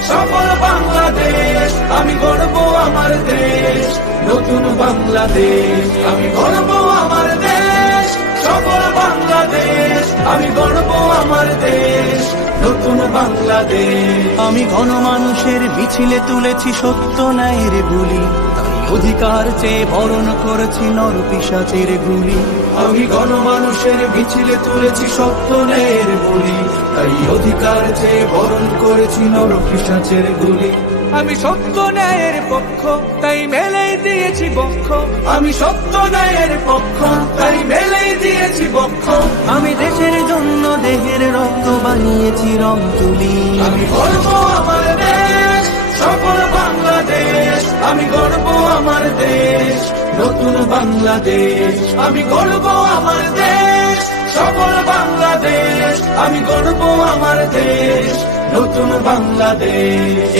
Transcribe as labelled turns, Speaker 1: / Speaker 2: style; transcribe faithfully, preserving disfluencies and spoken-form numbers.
Speaker 1: সফল বাংলাদেশ, আমি গর্ব আমার দেশ, নতুন বাংলাদেশ, আমি গর্ব আমার দেশ, সফল বাংলাদেশ, আমি গর্ব আমার দেশ, নতুন বাংলাদেশ।
Speaker 2: আমি গণমানুষের মিছিলে তুলেছি সত্য ন্যায়ের বুলি, তাই অধিকার চেয়ে বরণ করেছি নর পিশাচের গুলি।
Speaker 1: আমি গণমানুষের মিছিলে তুলেছি সত্য ন্যায়ের বুলি, তাই অধিকার চেয়ে বরণ করেছি নর পিশাচের গুলি।
Speaker 2: আমি সত্য ন্যায়ের পক্ষ, তাই মেলেই দিয়েছি বক্ষ।
Speaker 1: আমি সত্য ন্যায়ের পক্ষ, তাই মেলেই দিয়েছি বক্ষ।
Speaker 2: আমি দেশের জন্য দেহের রক্ত বানিয়েছি রং তুলি।
Speaker 1: আমি গর্ব আমার দেশ, সফল বাংলাদেশ, আমি গর্ব আমার দেশ, নতুন বাংলাদেশ, আমি গর্ব আমার দেশ, সফল বাংলাদেশ, আমি গর্ব আমার দেশ, নতুন বাংলাদেশ।